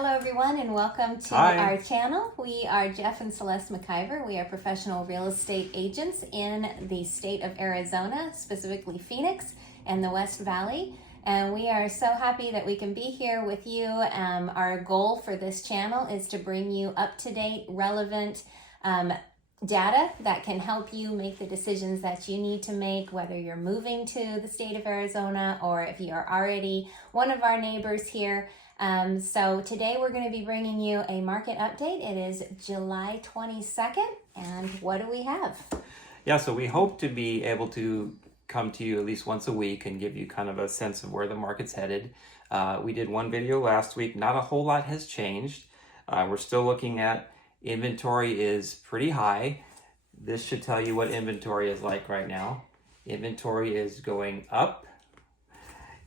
Hello everyone and welcome to Hi. our channel. We are Jeff and Celeste McIvor. We are professional real estate agents in the state of Arizona, specifically Phoenix and the West Valley. And we are so happy that we can be here with you. Our goal for this channel is to bring you up-to-date, relevant data that can help you make the decisions that you need to make, whether you're moving to the state of Arizona or if you are already one of our neighbors here. So today we're going to be bringing you a market update. It is July 22nd, and what do we have? Yeah, so we hope to be able to come to you at least once a week and give you kind of a sense of where the market's headed. We did one video last week. Not a whole lot has changed. We're still looking at inventory is pretty high. This should tell you what inventory is like right now. Inventory is going up,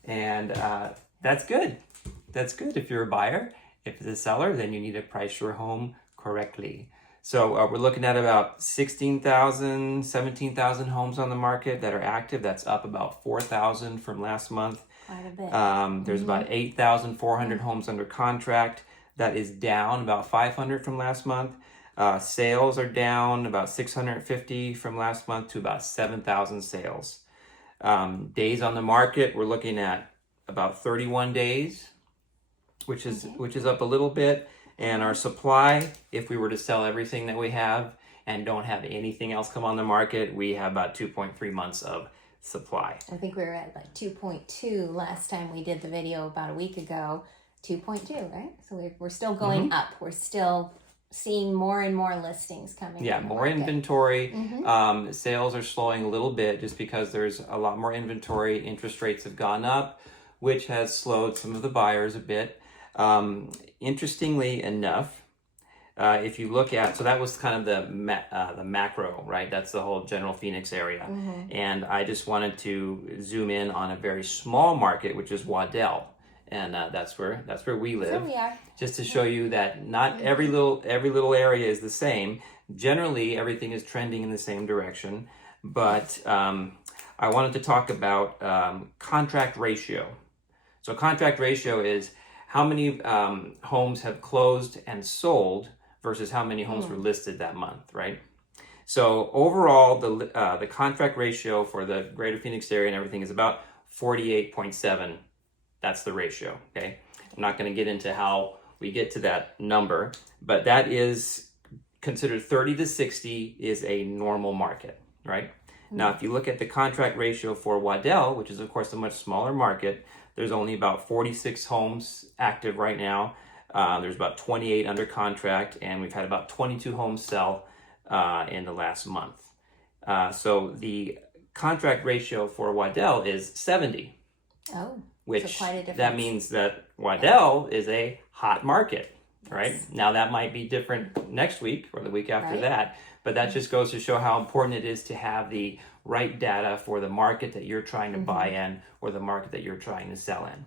and that's good. That's good if you're a buyer. If it's a seller, then you need to price your home correctly. So we're looking at about 16,000, 17,000 homes on the market that are active. That's up about 4,000 from last month. Quite a bit. There's about 8,400 homes under contract. That is down about 500 from last month. Sales are down about 650 from last month to about 7,000 sales. Days on the market, we're looking at about 31 days. Which is up a little bit, and our supply, if we were to sell everything that we have and don't have anything else come on the market, we have about 2.3 months of supply. I think we were at like 2.2 last time we did the video about a week ago. 2.2, right? So we're still going up. We're still seeing more and more listings coming. Yeah, more inventory. Sales are slowing a little bit just because there's a lot more inventory. Interest rates have gone up, which has slowed some of the buyers a bit. Interestingly enough, if you look at, so that was kind of the macro, right? That's the whole general Phoenix area. And I just wanted to zoom in on a very small market, which is Waddell. And that's where we live. So we are. Just to show you that not every little area is the same. Generally, everything is trending in the same direction. But I wanted to talk about contract ratio. So contract ratio is how many homes have closed and sold versus how many homes were listed that month, right? So overall, the contract ratio for the greater Phoenix area and everything is about 48.7. That's the ratio, okay? I'm not going to get into how we get to that number, but that is considered 30 to 60 is a normal market, right? Now, if you look at the contract ratio for Waddell, which is, of course, a much smaller market, there's only about 46 homes active right now. There's about 28 under contract, and we've had about 22 homes sell in the last month. So the contract ratio for Waddell is 70. Oh, which so quite a difference. That means that Waddell is a hot market, right? Now that might be different next week or the week after that, but that just goes to show how important it is to have the right data for the market that you're trying to buy in or the market that you're trying to sell in.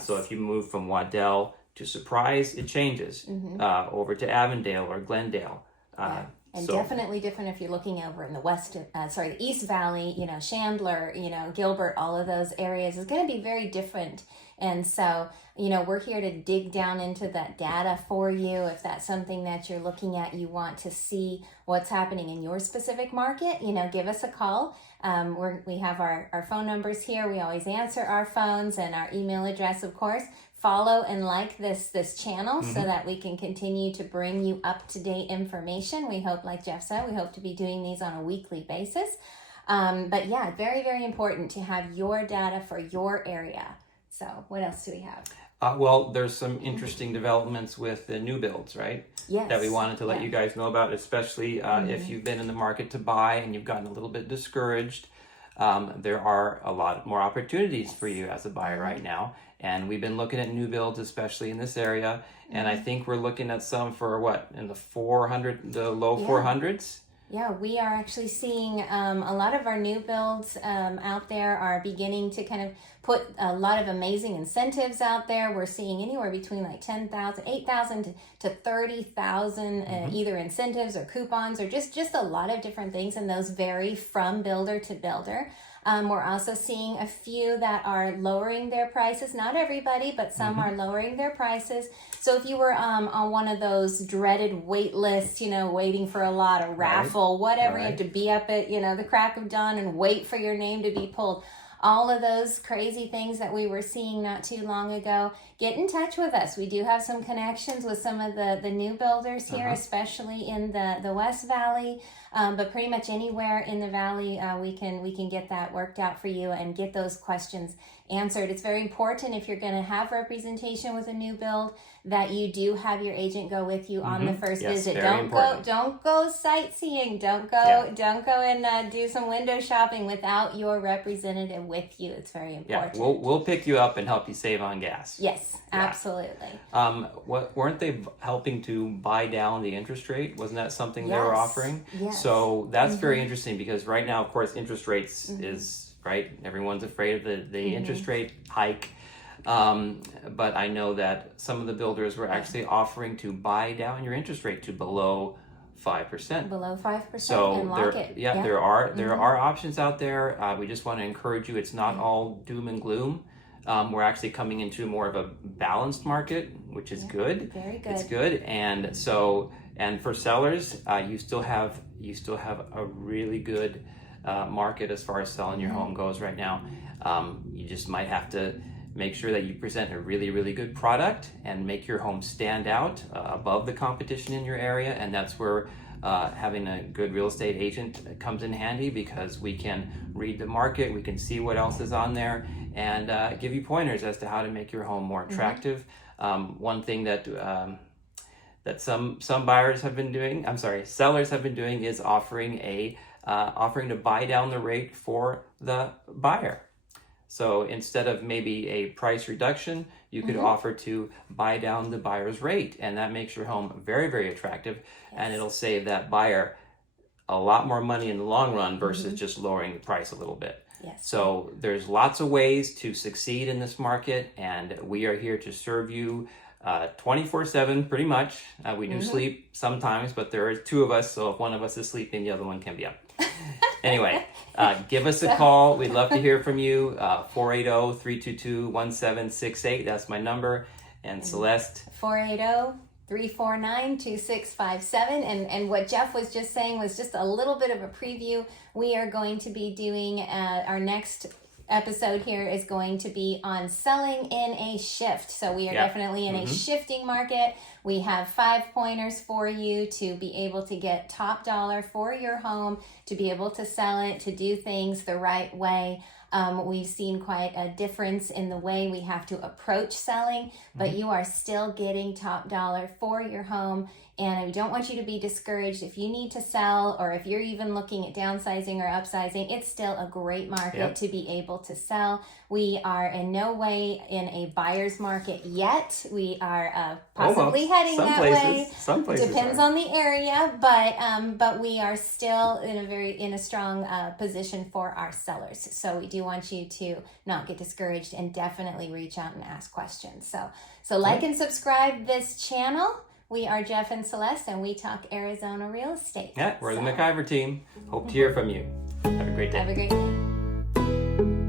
So if you move from Waddell to Surprise, it changes over to Avondale or Glendale. And definitely different if you're looking over in the the East Valley, Chandler, Gilbert, all of those areas is going to be very different. And so, we're here to dig down into that data for you. If that's something that you're looking at, you want to see what's happening in your specific market, give us a call. We have our phone numbers here. We always answer our phones, and our email address, of course. Follow and like this channel so that we can continue to bring you up-to-date information. We hope, like Jeff said, we hope to be doing these on a weekly basis. But yeah, very, very important to have your data for your area. So what else do we have? Well, there's some interesting developments with the new builds, right? Yes. That we wanted to let you guys know about, especially if you've been in the market to buy and you've gotten a little bit discouraged. There are a lot more opportunities for you as a buyer right now. And we've been looking at new builds, especially in this area. And I think we're looking at some for in the low 400s? Yeah, we are actually seeing a lot of our new builds out there are beginning to kind of put a lot of amazing incentives out there. We're seeing anywhere between like 10,000, 8,000 to 30,000 either incentives or coupons or just a lot of different things, and those vary from builder to builder. We're also seeing a few that are lowering their prices. Not everybody, but some are lowering their prices. So if you were on one of those dreaded wait lists, waiting for a lot, a raffle, whatever, you have to be up at, the crack of dawn and wait for your name to be pulled. All of those crazy things that we were seeing not too long ago, get in touch with us. We do have some connections with some of the new builders here, especially in the West Valley, but pretty much anywhere in the valley, we can get that worked out for you and get those questions answered. It's very important if you're going to have representation with a new build that you do have your agent go with you on the first visit. Don't go sightseeing. Don't go and do some window shopping without your representative with you. It's very important. Yeah, we'll pick you up and help you save on gas. Yes, absolutely. Weren't they helping to buy down the interest rate? Wasn't that something they were offering? Yes. So that's very interesting because right now, of course, interest rates is right. Everyone's afraid of the interest rate hike. But I know that some of the builders were actually offering to buy down your interest rate to below 5%. Below 5%, so and lock it. There are options out there. We just want to encourage you. It's not all doom and gloom. We're actually coming into more of a balanced market, which is good. Very good. It's good, and for sellers, you still have a really good market as far as selling your home goes right now. You just might have to make sure that you present a really, really good product and make your home stand out above the competition in your area. And that's where having a good real estate agent comes in handy, because we can read the market, we can see what else is on there, and give you pointers as to how to make your home more attractive. One thing that some sellers have been doing is offering to buy down the rate for the buyer. So instead of maybe a price reduction, you could offer to buy down the buyer's rate, and that makes your home very, very attractive, and it'll save that buyer a lot more money in the long run versus just lowering the price a little bit. Yes. So there's lots of ways to succeed in this market, and we are here to serve you 24/7 pretty much. We do sleep sometimes, but there are two of us, so if one of us is sleeping, the other one can be up. Anyway, give us a call. We'd love to hear from you. 480-322-1768. That's my number. And Celeste? 480-349-2657. And what Jeff was just saying was just a little bit of a preview. We are going to be doing our next episode here is going to be on selling in a shift. So we are definitely in a shifting market. We have 5 pointers for you to be able to get top dollar for your home, to be able to sell it, to do things the right way. We've seen quite a difference in the way we have to approach selling, but you are still getting top dollar for your home. And I don't want you to be discouraged if you need to sell, or if you're even looking at downsizing or upsizing. It's still a great market to be able to sell. We are in no way in a buyer's market yet. We are possibly heading that way. Some places depends on the area, but we are still in a strong position for our sellers. So we do want you to not get discouraged and definitely reach out and ask questions. So like and subscribe this channel. We are Jeff and Celeste, and we talk Arizona real estate. Yeah, we're the McIvor team. Hope to hear from you. Have a great day. Have a great day.